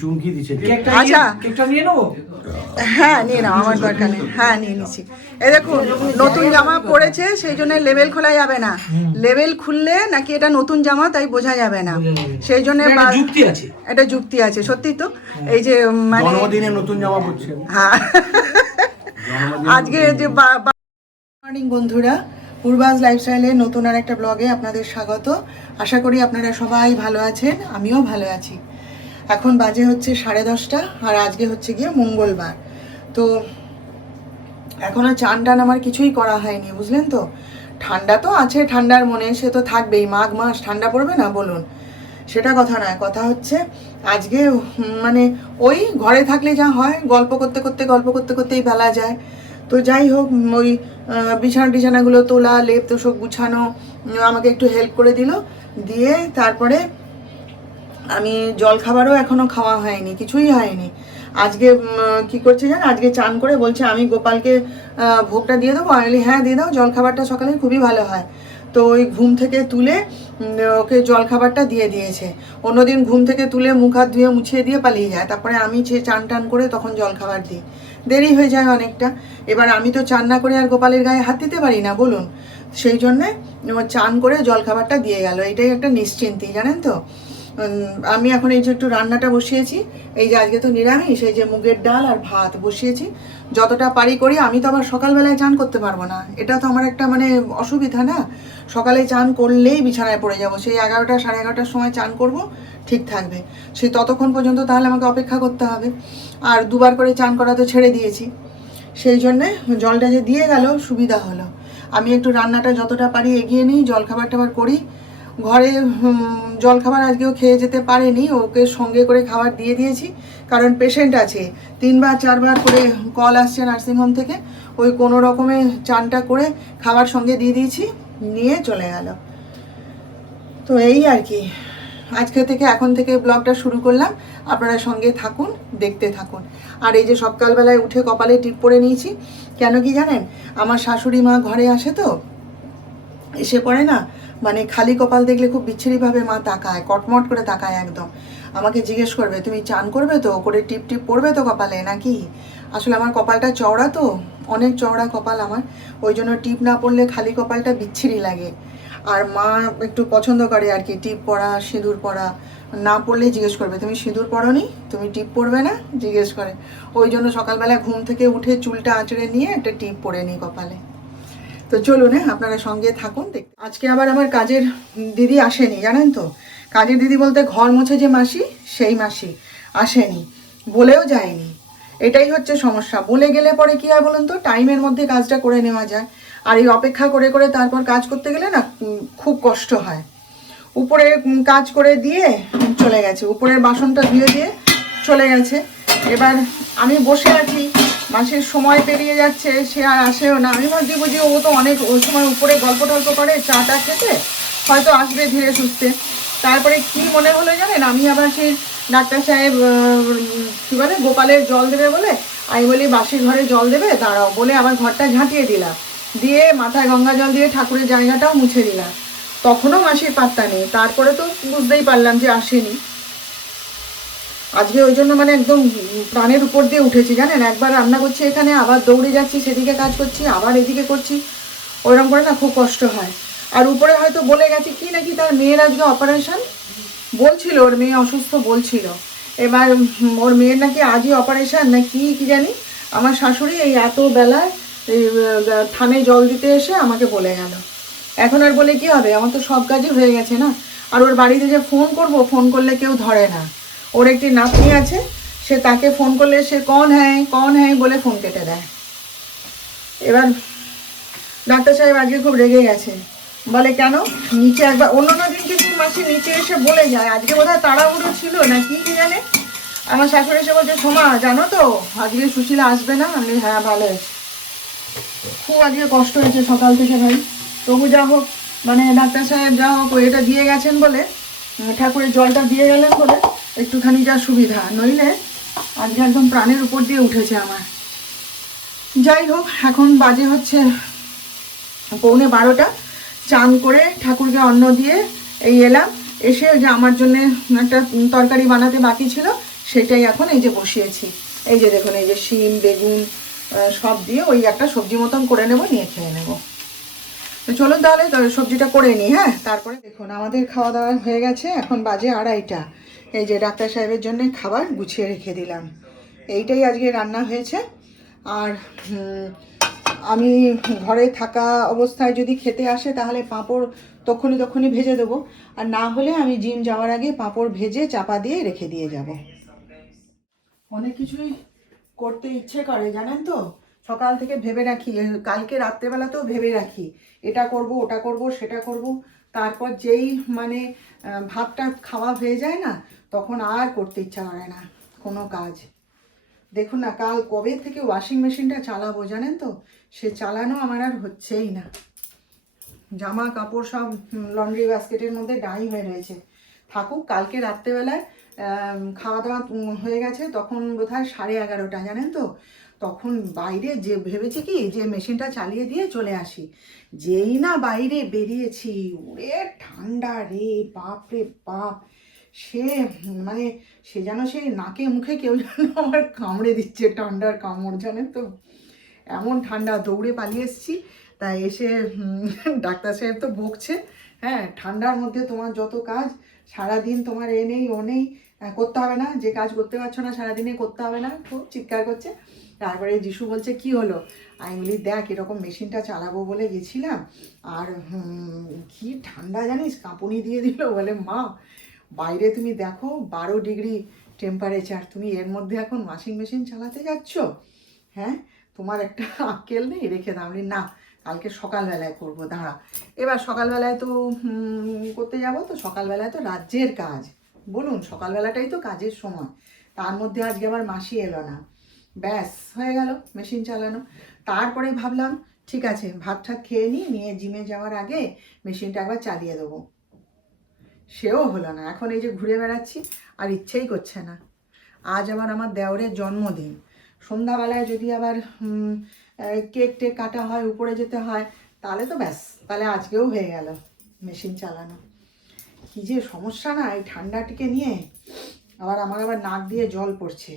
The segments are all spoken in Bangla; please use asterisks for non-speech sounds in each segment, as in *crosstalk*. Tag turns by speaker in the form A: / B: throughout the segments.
A: চুমকি দিচ্ছে।
B: আচ্ছা।
C: কেকটা নিয়ে নেব?
B: হ্যাঁ নিয়ে নাও আমার দরকার নেই। হ্যাঁ নিয়ে নিচ্ছি এই দেখুন নতুন জামা পরেছে সেই জন্য লেবেল খোলা যাবে না। লেবেল খুললে নাকি এটা নতুন জামা তাই বোঝা যাবে না। সেই জন্য
C: যুক্তি আছে।
B: একটা যুক্তি আছে সত্যি তো? এই যে মানে
A: জন্মদিনে নতুন জামা পরছেন
B: হ্যাঁ। আজকে যে মর্নিং বন্ধুরা। পূর্বাজ লাইফস্টাইলে নতুন আর একটা ব্লগে আপনাদের স্বাগত। আশা করি আপনারা সবাই ভালো আছেন আমিও ভালো আছি। এখন বাজে হচ্ছে সাড়ে দশটা, আর আজকে হচ্ছে গিয়ে মঙ্গলবার। তো এখনও চান টান আমার কিছুই করা হয়নি, বুঝলেন তো? ঠান্ডা তো আছে, ঠান্ডার মনে, সে তো থাকবেই। মাঘ মাস, ঠান্ডা পড়বে না? বলুন। সেটা কথা নয়, কথা হচ্ছে আজকে মানে ওই ঘরে থাকলে যা হয়, গল্প করতে করতে, গল্প করতে করতেই বেলা যায়। তো যাই হোক, ওই বিছানা টিছানাগুলো তোলা, লেপ তো সব গুছানো আমাকে একটু হেল্প করে দিল। দিয়ে তারপরে আমি জল খাবারও এখনও খাওয়া হয়নি, কিছুই হয়নি। আজকে কি করছে জান? আজকে চান করে বলছে, আমি গোপালকে ভোগটা দিয়ে দেবো। আমি হ্যাঁ দিয়ে দাও জল খাবারটা সকালে খুবই ভালো হয়। তো ওই ঘুম থেকে তুলে ওকে জল খাবারটা দিয়ে দিয়েছে। অন্যদিন ঘুম থেকে তুলে মুখ হাত ধুয়ে মুছিয়ে দিয়ে পালিয়ে যায়। তারপরে আমি সে চান টান করে তখন জল খাবার দিই। দেরি হয়ে যায় অনেকটা। এবার আমি তো চান না করে আর গোপালের গায়ে হাত দিতে পারি না, বলুন? সেই জন্যে চান করে জল খাবারটা দিয়ে গেল। এটাই একটা নিশ্চিন্তি, জানেন তো? আমি এখন এই যে একটু রান্নাটা বসিয়েছি, এই যে আজকে তো নিরামিষ, এই যে মুগের ডাল আর ভাত বসিয়েছি। যতটা পারি করি, আমি তো আবার সকালবেলায় চান করতে পারব না। এটা তো আমার একটা মানে অসুবিধা না? সকালে চান করলেই বিছানায় পড়ে যাব। সেই এগারোটা, সাড়ে এগারোটার সময় চান করব, ঠিক থাকবে। সেই ততক্ষণ পর্যন্ত তাহলে আমাকে অপেক্ষা করতে হবে। আর দুবার করে চান করা তো ছেড়ে দিয়েছি। সেই জন্যে জলটা যে দিয়ে গেল, সুবিধা হলো। আমি একটু রান্নাটা যতটা পারি এগিয়ে নিই জল খাবার টাবার করি ঘরে জল খাবার আজকেও খেয়ে যেতে পারেনি, ওকে সঙ্গে করে খাবার দিয়ে দিয়েছি, কারণ পেশেন্ট আছে। তিনবার, চারবার করে কল আসছে নার্সিংহোম থেকে, ওই কোনো রকমে চানটা করে খাবার সঙ্গে দিয়ে দিয়েছি, নিয়ে চলে গেল। তো এই আর কি। আজকে থেকে এখন থেকে ব্লগটা শুরু করলাম, আপনারা সঙ্গে থাকুন, দেখতে থাকুন। আর এই যে সকালবেলায় উঠে কপালে টিপ পরে নিয়েছি, কেন কি জানেন? আমার শাশুড়ি মা ঘরে আসে তো, এসে পড়ে না মানে খালি কপাল দেখলে খুব বিচ্ছিরিভাবে মা তাকায়, কটমট করে তাকায় একদম। আমাকে জিজ্ঞেস করবে, তুমি চান করবে তো? করে টিপ টিপ পড়বে তো কপালে নাকি? আসলে আমার কপালটা চওড়া তো, অনেক চওড়া কপাল আমার। ওই জন্য টিপ না পড়লে খালি কপালটা বিচ্ছিরি লাগে। আর মা একটু পছন্দ করে আর কি, টিপ পরা সিঁদুর পরা না পড়লেই জিজ্ঞেস করবে, তুমি সিঁদুর পরনি তুমি টিপ পরবে না? জিজ্ঞেস করে। ওই জন্য সকালবেলা ঘুম থেকে উঠে চুলটা আঁচড়ে নিয়ে একটা টিপ পরে নিই কপালে। তো চলুন হ্যাঁ আপনারা সঙ্গে থাকুন দেখ আজকে আবার আমার কাজের দিদি আসেনি, জানেন তো? কাজের দিদি বলতে ঘর মুছে যে মাসি, সেই মাসি আসেনি, বলেও যায়নি। এটাই হচ্ছে সমস্যা। বলে গেলে পরে কি হয় বলুন তো? টাইমের মধ্যে কাজটা করে নেওয়া যায়। আর এই অপেক্ষা করে করে তারপর কাজ করতে গেলে না খুব কষ্ট হয়। উপরে কাজ করে দিয়ে চলে গেছে। উপরের বাসনটা ধুয়ে দিয়ে চলে গেছে। এবার আমি বসে আছি। মাসের সময় পেরিয়ে যাচ্ছে, সে আর আসেও না। আমি ভাবছি বুঝি ও তো অনেক ওই সময় উপরে গল্প টল্প করে, চা টা খেতে, হয়তো আসবে ধীরে সুস্থে। তারপরে কি মনে হলো জানেন? আমি আবার সেই ডাক্তার সাহেব কি বলে, গোপালের জল দেবে বলে, আমি বলি, বাসির ঘরে জল দেবে? দাঁড়াও। বলে আবার ঘরটা ঝাঁটিয়ে দিলাম। দিয়ে মাথায় গঙ্গা জল দিয়ে ঠাকুরের জায়গাটাও মুছে দিলাম। তখনও মাসির পাত্তা নেই। তারপরে তো বুঝতেই পারলাম যে আসেনি। আজকে ওই জন্য মানে একদম প্রাণের উপর দিয়ে উঠেছি, জানেন? একবার রান্না করছি এখানে, আবার দৌড়ে যাচ্ছি, সেদিকে কাজ করছি, আবার এদিকে করছি। ওইরকম করে না খুব কষ্ট হয়। আর উপরে হয়তো বলে গেছে, কি নাকি তার মেয়ের আজকে অপারেশন বলছিল, ওর মেয়ে অসুস্থ বলছিল। এবার ওর মেয়ের নাকি আজই অপারেশন না কি কি জানি? আমার শাশুড়ি এই এত বেলায় থানে জল দিতে এসে আমাকে বলে গেল। এখন আর বলে কি হবে? আমার তো সব কাজই হয়ে গেছে না? আর ওর বাড়িতে যে ফোন করব ফোন করলে কেউ ধরে না। ওর একটি নাতনি আছে, সে তাকে ফোন করলে সে কন হ্যাঁ কন হ্যাঁ বলে ফোন কেটে দেয়। এবার ডাক্তার সাহেব আজকে খুব রেগে গেছে। বলে, কেন? নিচে একবার অন্য অন্য দিন কিছু মাসে নিচে এসে বলে যায়? আজকে বোধহয় তাড়াহুড়ো ছিল না কি জানে? আমার শাশুড়ি এসে বলছে, সোমা, জানো তো, আজকে সুশীলা আসবে না? আমি হ্যাঁ ভালো হয়েছে খুব আজকে কষ্ট হয়েছে সকাল থেকে ভাই। তবু যা হোক মানে ডাক্তার সাহেব যা হোক এটা দিয়ে গেছেন বলে, ঠাকুরের জলটা দিয়ে গেলেন বলে। একটুখানি যা সুবিধা, নইলে আজকে একদম প্রাণের উপর দিয়ে উঠেছে আমার। যাই হোক, এখন বাজে হচ্ছে পৌনে বারোটা। চান করে ঠাকুরকে অন্ন দিয়ে এই এলাম। এসে যে আমার জন্য একটা তরকারি বানাতে বাকি ছিল, সেটাই এখন এই যে বসিয়েছি। এই যে দেখুন, এই যে শিম, বেগুন সব দিয়ে ওই একটা সবজি মতন করে নেব, নিয়ে খেয়ে নেব। তো চলুন তাহলে সবজিটা করে নিই হ্যাঁ? তারপরে দেখুন, আমাদের খাওয়া দাওয়া হয়ে গেছে, এখন বাজে আড়াইটা। এই যে ডাক্তার সাহেবের জন্য খাবার গুছিয়ে রেখে দিলাম। এইটাই আজকে রান্না হয়েছে। আর আমি ঘরে থাকা অবস্থায় যদি খেতে আসে তাহলে পাঁপড় তখনই তখনই ভেজে দেবো। আর না হলে আমি জিম যাওয়ার আগে পাঁপড় ভেজে চাপা দিয়ে রেখে দিয়ে যাব। অনেক কিছুই করতে ইচ্ছে করে, জানেন তো? সকাল থেকে ভেবে রাখি কালকে রাত্রেবেলাতেও ভেবে রাখি। এটা করব, ওটা করব, সেটা করব। তারপর যেই মানে ভাতটা খাওয়া হয়ে যায় না তখন আর করতে ইচ্ছা করে না, কোনো কাজ। দেখুন না, কাল কবে থেকে ওয়াশিং মেশিনটা চালাবো জানেন তো? সে চালানো আমার আর হচ্ছেই না। জামা, কাপড় সব লন্ড্রি বাস্কেটের মধ্যে ডাই হয়ে রয়েছে। থাকুক, কালকে রাত্রেবেলায় খাওয়া দাওয়া হয়ে গেছে, তখন বোধহয় সাড়ে এগারোটা, জানেন তো? তখন বাইরে যে, ভেবেছি কি, যে মেশিনটা চালিয়ে দিয়ে চলে আসি। যেই না বাইরে বেরিয়েছি, ওরে ঠান্ডা রে বাপ রে বাপ! সে মানে সে যেন সেই নাকে মুখে কেউ যেন আমার কামড়ে দিচ্ছে, ঠান্ডার কামড় জানেন তো? এমন ঠান্ডা, দৌড়ে পালিয়ে এসেছি। তাই এসে ডাক্তার সাহেব তো বকছে। হ্যাঁ ঠান্ডার মধ্যে তোমার যত কাজ, সারাদিন তোমার এ নেই, ও নেই করতে হবে না। যে কাজ করতে পারছ না, সারাদিনে করতে হবে না। খুব চিৎকার করছে। তারপরে যিশু বলছে, কি হলো? আমি বলি, দেখ, এরকম মেশিনটা চালাবো বলে গেছিলাম। আর কি ঠান্ডা জানিস, কাঁপুনি দিয়ে দিল বলে, মা। বাইরে তুমি দেখো বারো ডিগ্রি টেম্পারেচার তুমি এর মধ্যে এখন ওয়াশিং মেশিন চালাতে যাচ্ছ? হ্যাঁ? তোমার একটা আক্কেল নেই? রেখে দাও। না, কালকে সকালবেলায় করব, দাঁড়া। এবার সকালবেলায় তো করতে যাব তো, সকালবেলায় তো রাজ্যের কাজ। বলুন, সকালবেলাটাই তো কাজের সময়। তার মধ্যে আজকে আবার মাসি এলো না। ব্যাস, হয়ে গেল মেশিন চালানো। তারপরে ভাবলাম, ঠিক আছে ভাত খেয়ে নিয়ে জিমে যাওয়ার আগে মেশিনটা একবার চালিয়ে দেবো। সেও হলো না। এখন এই যে ঘুরে বেড়াচ্ছি আর ইচ্ছেই করছে না। আজ আবার আমার দেওরের জন্মদিন। সন্ধ্যাবেলায় যদি আবার কেক টেক কাটা হয়, উপরে যেতে হয়, তাহলে তো ব্যাস, তাহলে আজকেও হয়ে গেল মেশিন চালানো। কী যে সমস্যা না, এই ঠান্ডাটিকে নিয়ে আবার আমার আবার নাক দিয়ে জল পড়ছে।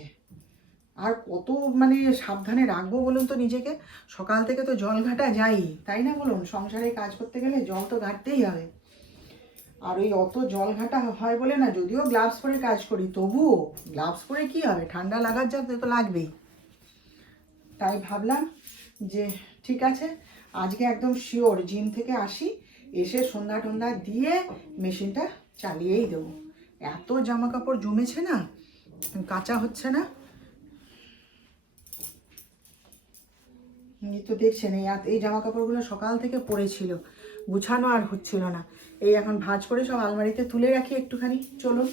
B: আর কত মানে সাবধানে রাখব বলুন তো নিজেকে? সকাল থেকে তো জল ঘাটা যাই তাই না বলুন? সংসারে কাজ করতে গেলে জল তো ঘাটতেই হবে। আর ওই অত জল ঘাটা হয় বলে না, যদিও গ্লাভস পরে কাজ করি তবুও গ্লাভস পরে কি হবে? ঠান্ডা লাগার যা তো লাগবেই। তাই ভাবলাম যে ঠিক আছে, আজকে একদম শিওর জিম থেকে আসি, এসে সন্ধ্যা টন্ধা দিয়ে মেশিনটা চালিয়েই দেবো। এত জামা কাপড় জমেছে না, কাঁচা হচ্ছে না। তো দেখছেন, এই এই জামা কাপড়গুলো সকাল থেকে পড়েছিল। গুছানো আর হচ্ছিল না। এই এখন ভাঁজ করে সব আলমারিতে তুলে রাখি একটুখানি। চলুন।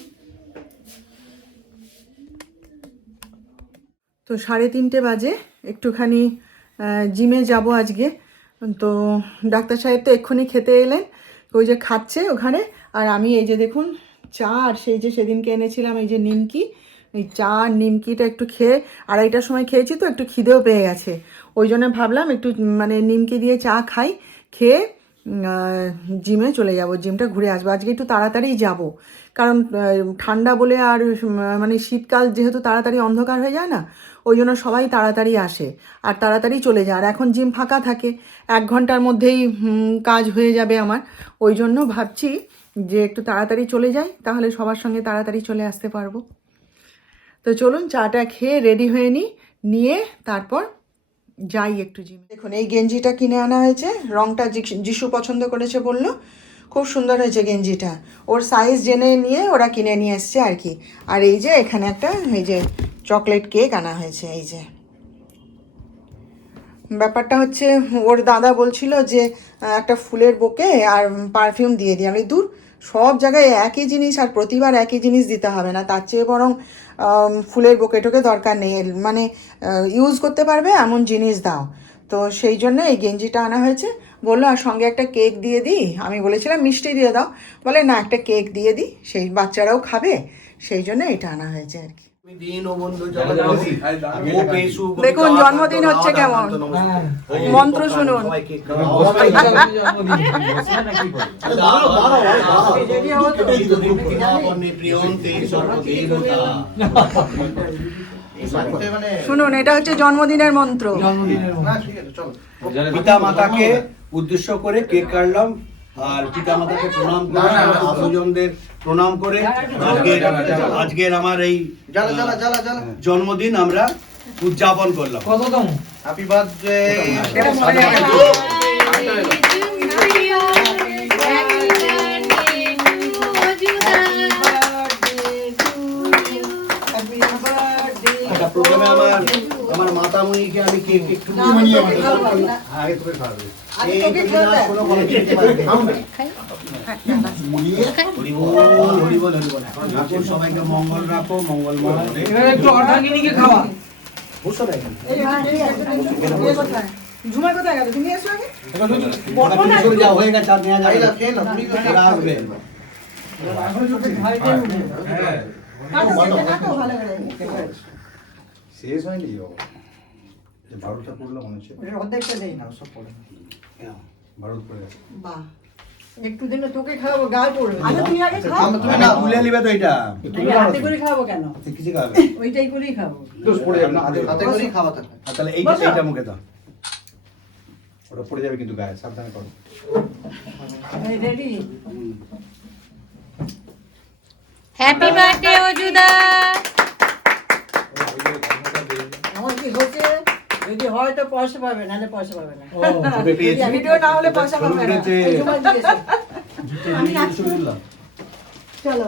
B: তো সাড়ে তিনটে বাজে। একটুখানি জিমে যাব আজকে। তো ডাক্তার সাহেব তো এক্ষুনি খেতে এলেন। ওই যে খাচ্ছে ওখানে। আর আমি এই যে দেখুন, চা আর সেই যে সেদিনকে এনেছিলাম, এই যে নিমকি। এই চা আর নিমকিটা একটু খেয়ে, আড়াইটার সময় খেয়েছি তো, একটু খিদেও পেয়ে গেছে। ওই জন্য ভাবলাম একটু মানে নিমকি দিয়ে চা খাই, খেয়ে জিমে চলে যাব, জিমটা ঘুরে আসব। আজকে একটু তাড়াতাড়ি যাব, কারণ ঠান্ডা বলে আর মানে শীতকাল যেহেতু তাড়াতাড়ি অন্ধকার হয়ে যায় না, ওই জন্য সবাই তাড়াতাড়ি আসে, আর তাড়াতাড়ি চলে যায়। আর এখন জিম ফাঁকা থাকে, এক ঘণ্টার মধ্যেই কাজ হয়ে যাবে আমার। ওই জন্য ভাবছি যে একটু তাড়াতাড়ি চলে যাই, তাহলে সবার সঙ্গে তাড়াতাড়ি চলে আসতে পারব। তো চলুন, চাটা খেয়ে রেডি হয়ে নিই, নিয়ে তারপর যাই একটু জিমে। দেখুন, এই গেঞ্জিটা কিনে আনা হয়েছে। রংটা যিশু পছন্দ করেছে বলল। খুব সুন্দর হয়েছে গেঞ্জিটা। ওর সাইজ জেনে নিয়ে ওরা কিনে নিয়ে এসছে আর কি। আর এই যে এখানে একটা, এই যে চকলেট কেক আনা হয়েছে, এই যে। ব্যাপারটা হচ্ছে, ওর দাদা বলছিল যে একটা ফুলের বোকে আর পারফিউম দিয়ে দিই। আমি দূর সব জায়গায় একই জিনিস আর প্রতিবার একই জিনিস দিতে হবে না। তার চেয়ে বরং ফুলের বোকে টোকে দরকার নেই। মানে ইউজ করতে পারবে, এমন জিনিস দাও। তো সেই জন্য এই গেঞ্জিটা আনা হয়েছে। বলল, আর সঙ্গে একটা কেক দিয়ে দিই। আমি বলেছিলাম, মিষ্টি দিয়ে দাও। বলে, না, একটা কেক দিয়ে দিই। সেই বাচ্চারাও খাবে। সেই জন্য এটা আনা হয়েছে আর কি। দেখুন, জন্মদিন হচ্ছে কেমন? মন্ত্র শুনুন। *laughs* শুনুন এটা হচ্ছে জন্মদিনের মন্ত্র।
A: পিতা মাতাকে উদ্দেশ্য করে কেক কাটলাম। আর পিতা মাতাকে প্রণাম করে আপনজনদের প্রণাম করে আজকের আজকের আমার এই জন্মদিন আমরা উদযাপন করলাম।
C: কততম?
D: হ্যাপি বার্থডে
A: প্রথমে আমার আমার মাতামণিকে আমি কেক একটু আগে তোকে খাওয়াবে। ঠাকুর সবাইকে মঙ্গল রাখো
C: একটু অর্ধাঙ্গিনীকে খাওয়া।
B: ঝুমার কোথায় গেল তুমি এসো আগে
A: হয়ে গেছে, আর নেওয়া যাবে না। আসবে।
D: শেষ হয়নি বারোটা পড়লাম মনে হচ্ছে
E: অর্ধেকটা দেই না সব পড়ে
B: বাহ।
E: একটু দিনে তোকে খাওয়াবো গায়ে পড়বে।
B: আচ্ছা তুই আগে খা।
A: তুমি না তুলে নিবে তো এটা।
E: হাতে করে খাব কেন?
A: কিছু খাবে?
E: ওইটাই করেই খাব
D: দোষ পড়ে যাবে না হাতে হাতে করেই খাওয়া
A: তাহলে এইটা এইটা মুখে দাও।
D: ওটা পড়ে যাবে কিন্তু গায়ে সাবধানে করো।
E: রেডি?
F: হ্যাপি বার্থডে অজুদা
E: আমার কি হচ্ছে যদি হয় তো পয়সা পাবে নাহলে পয়সা পাবে না। *laughs*
B: ভিডিও না হলে পয়সা পাবে না।
E: দিয়েছে।
B: চলো।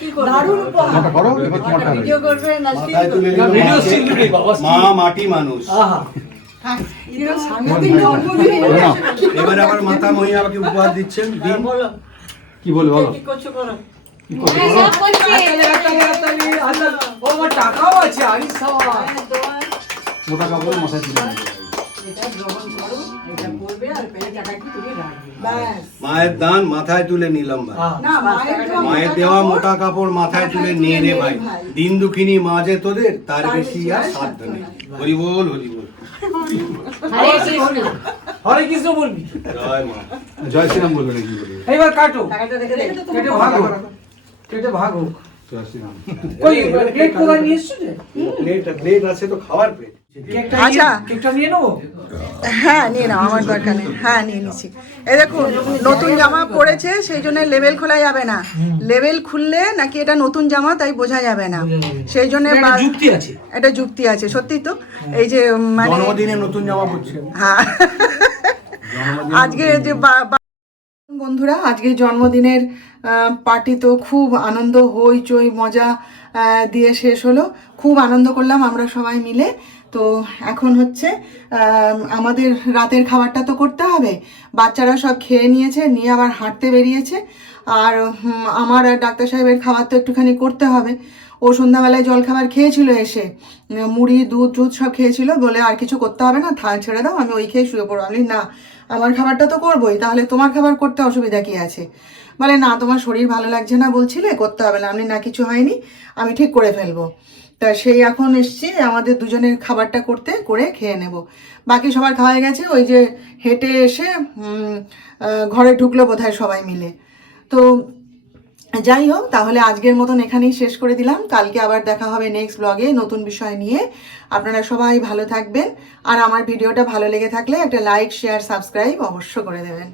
F: কি
E: করবে?
D: এবার তোমারটা
A: মাথা মহিলা আমাকে উপহার দিচ্ছেন দিন।
D: কি বলব বলো?
C: টাকাও আছে
D: মোটা কাপড় মাথায়
E: এটা গ্রহণ করো এটা করবে।
A: মায়ের দান মাথায় তুলে নিলাম ভাই।
C: হ্যাঁ।
B: মায়ের দেওয়া মোটা কাপড়,
A: মাথায় তুলে নে রে ভাই। দিন দুঃখিনী মাঝে তোদের তার বেশি আর সাধ্য নেই। হরি বল হরি বল।
F: হরে কৃষ্ণ।
C: বলবি।
A: জয় মা।
D: জয় শ্রীরাম বলবে নাকি বলবে?
C: এইবার কাটো।
E: টাকাটা রেখে দে
C: কেটে ভাগ হোক। কেটে ভাগ হোক।
D: জয় শ্রীরাম।
C: কই প্লেট কোথায় নিয়ে এসছো
A: প্লেট প্লেট আছে তো খাওয়ার প্লেট
B: আচ্ছা।
C: কেকটা নিয়ে নেব?
B: হ্যাঁ নিয়ে নাও আমার দরকার নেই। হ্যাঁ নিয়ে নিচ্ছি এই দেখুন নতুন জামা পড়েছে সেই জন্য লেবেল খোলা যাবে না। লেবেল খুললে নাকি এটা নতুন জামা তাই বোঝা যাবে না। সেই জন্য বা-
C: যুক্তি আছে।
B: এটা যুক্তি আছে সত্যি তো? এই যে মানে
A: জন্মদিনে নতুন জামা পড়ছে।
B: হ্যাঁ। আজকে যে বন্ধুরা, আজকে জন্মদিনের পার্টি তো খুব আনন্দ, হইচই, মজা দিয়ে শেষ হলো। খুব আনন্দ করলাম আমরা সবাই মিলে। তো এখন হচ্ছে আমাদের রাতের খাবারটা তো করতে হবে। বাচ্চারা সব খেয়ে নিয়েছে, নিয়ে আবার হাঁটতে বেরিয়েছে। আর আমার আর ডাক্তার সাহেবের খাবার তো একটুখানি করতে হবে। ও সন্ধ্যাবেলায় জলখাবার খেয়েছিল এসে। মুড়ি, দুধ দুধ সব খেয়েছিল। বলে আর কিছু করতে হবে না, থাল ছেড়ে দাও, আমি ওই খেয়ে শুয়ে পড়ব। আমি না আমার খাবারটা তো করবোই, তাহলে তোমার খাবার করতে অসুবিধা কি আছে? বলে, না, তোমার শরীর ভালো লাগছে না বলছিলে, করতে হবে না। আমি না, কিছু হয়নি, আমি ঠিক করে ফেলব। তা সেই এখন এসছি, আমাদের দুজনের খাবারটা করতে, করে খেয়ে নেব। বাকি সবার খাওয়া হয়ে গেছে, ওই যে হেঁটে এসে ঘরে ঢুকলো বোধহয় সবাই মিলে। তো যাই হোক, তাহলে আজকের মতন এখানেই শেষ করে দিলাম। কালকে আবার দেখা হবে নেক্সট ব্লগে নতুন বিষয় নিয়ে। আপনারা সবাই ভালো থাকবেন। আর আমার ভিডিওটা ভালো লেগে থাকলে একটা লাইক শেয়ার সাবস্ক্রাইব অবশ্য করে দেবেন।